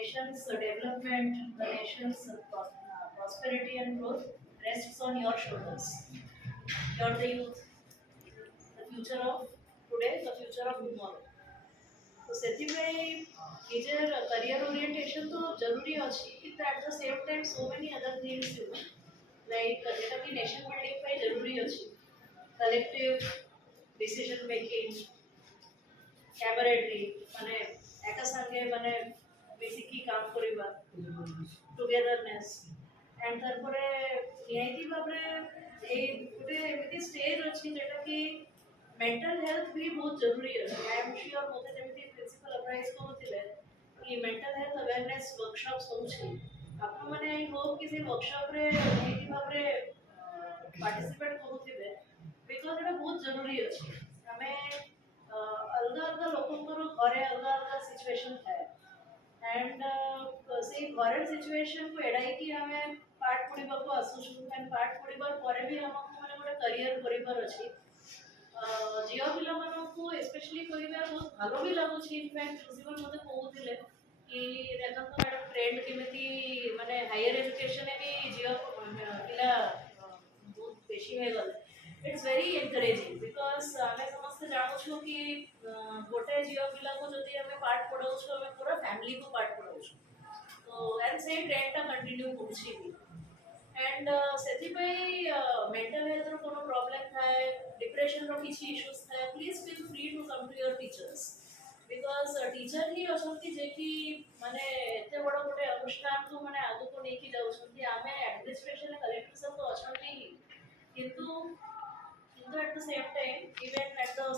nation's development, the nation's prosperity and growth rests on your shoulders. You're the youth, the future of today, the future of tomorrow. तो ସେଥିପାଇଁ ନିଜର career orientation तो जरूरी ଅଛି କିନ୍ତୁ at the same time so many other things like जेटा कि nation building ପାଇଁ जरूरी ଅଛି collective decision making camaraderie ମାନେ ଏକା ସାଙ୍ଗେ ମାନେ ମିଶିକି କାମ କରିବା togetherness and ତାରପରେ ନିହାତି ଭାବରେ ଏଇ ଗୋଟେ ଏମିତି ଷ୍ଟେଜ୍ ଅଛି ଯେଟା କି मेंटल हेल्थ भी बहुत जरूरी है I am sure Mote जेमिति principal apprise करूथिले कि मेंटल हेल्थ अवेयरनेस वर्कशॉप्स होउछि आपण माने आई होप कि से वर्कशॉप रे निहाती भाबरे पार्टिसिपेट करूथिबे बिकॉज़ एटा बहुत जरूरी अछि हमें अलगा अलगा लोकंकर घरे अलगा अलगा सिचुएशन थाए एंड से घरे सिचुएशन को एडाई कि हमें पाठ पढिबा को आसुछु एंड पाठ पढिबार परे भी हमको माने गोटे करियर करिबार अछि झियो पिलाମାନଙ୍କୁ स्पेशली କହିବା ବହୁତ ଭଲ ବି ଲାଗୁଛି ଇନଫ୍ୟାକ୍ଟ ପ୍ରିନ୍ସିପାଲ ମୋତେ କହୁଥିଲେ କି ଦେଖନ୍ତୁ ମ୍ୟାଡ଼ାମ ଟ୍ରେଣ୍ଡ କେମିତି ମାନେ ହାୟର ଏଜୁକେସନରେ ବି ଝିଅ ପିଲା ବହୁତ ବେଶୀ ହେଇଗଲେ ଇଟ୍ସ ଭେରି ଏନକରେଜିଂ ବିକଜ ଆମେ ସମସ୍ତେ ଜାଣୁଛୁ କି ଗୋଟେ ଝିଅ ପିଲାକୁ ଯଦି ଆମେ ପାଠ ପଢ଼ାଉଛୁ ଆମେ ପୁରା ଫ୍ୟାମିଲିକୁ ପାଠ ପଢ଼ାଉଛୁ ତ ଏଣ୍ଡ ସେଇ ଟ୍ରେଣ୍ଡଟା କଣ୍ଟିନ୍ୟୁ କରୁଛି ବି एंड मेंटल हेल्थ रो कोनो प्रॉब्लम थाए डिप्रेशन रो किछि इश्यूज थाए please feel free to come to your teachers because teacher ही असंती जे कि माने एते बड़ गोटे अनुष्ठान को माने आगु को नेकी जाउछंती आमे एडमिनिस्ट्रेशन कलेक्टर सब तो असंती किंतु at the same time even at the